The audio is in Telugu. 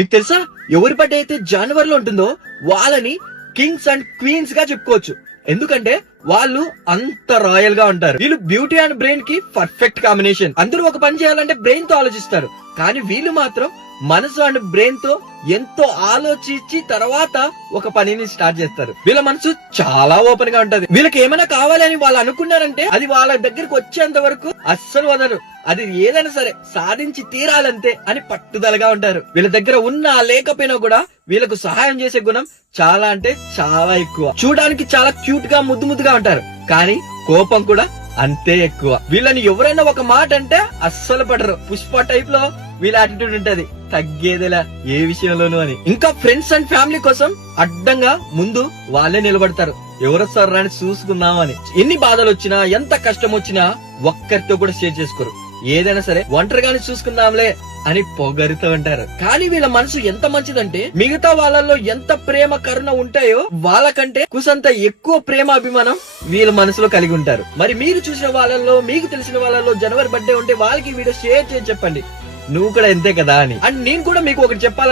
మీకు తెలుసా, ఎవరి బర్త్డే అయితే జనవరిలో ఉంటుందో వాళ్ళని కింగ్స్ అండ్ క్వీన్స్ గా చెప్పుకోవచ్చు. ఎందుకంటే వాళ్ళు అంత రాయల్ గా ఉంటారు. వీళ్ళు బ్యూటీ అండ్ బ్రెయిన్ కి పర్ఫెక్ట్ కాంబినేషన్. అందరూ ఒక పని చేయాలంటే బ్రెయిన్ తో ఆలోచిస్తారు, కానీ వీళ్ళు మాత్రం మనసు అండ్ బ్రెయిన్ తో ఎంతో ఆలోచించి తర్వాత ఒక పనిని స్టార్ట్ చేస్తారు. వీళ్ళ మనసు చాలా ఓపెన్ గా ఉంటది. వీళ్ళకి ఏమైనా కావాలని వాళ్ళు అనుకున్నారంటే అది వాళ్ళ దగ్గరకు వచ్చేంత వరకు అస్సలు వదలరు. అది ఏదైనా సరే సాధించి తీరాలంతే అని పట్టుదలగా ఉంటారు. వీళ్ళ దగ్గర ఉన్నా లేకపోయినా కూడా వీళ్ళకు సహాయం చేసే గుణం చాలా అంటే చాలా ఎక్కువ. చూడడానికి చాలా క్యూట్ గా ముద్దు ముద్దుగా ఉంటారు, కానీ కోపం కూడా అంతే ఎక్కువ. వీళ్ళని ఎవరైనా ఒక మాట అంటే అస్సలు పడరు. పుష్ప టైప్ లో వీళ్ళ యాటిట్యూడ్ ఉంటది, తగ్గేదేలా ఏ విషయంలోనూ అని. ఇంకా ఫ్రెండ్స్ అండ్ ఫ్యామిలీ కోసం అడ్డంగా ముందు వాళ్ళే నిలబడతారు. ఎవరొస్తారు అని చూసుకుందామని. ఎన్ని బాధలు వచ్చినా ఎంత కష్టం వచ్చినా ఒక్కరితో కూడా షేర్ చేసుకోరు. ఏదైనా సరే ఒంటరిగానే చూసుకుందాంలే అని పొగరుతూ ఉంటారు. కానీ వీళ్ళ మనసు ఎంత మంచిదంటే మిగతా వాళ్ళల్లో ఎంత ప్రేమ కరుణ ఉంటాయో వాళ్ళకంటే కుసంత ఎక్కువ ప్రేమ అభిమానం వీళ్ళ మనసులో కలిగి ఉంటారు. మరి మీరు చూసిన వాళ్ళల్లో, మీకు తెలిసిన వాళ్ళల్లో జనవరి బర్త్డే ఉంటే వాళ్ళకి వీడియో షేర్ చేసి చెప్పండి, నువ్వు కూడా ఎంతే కదా అని. అండ్ నేను కూడా మీకు ఒకటి చెప్పాలని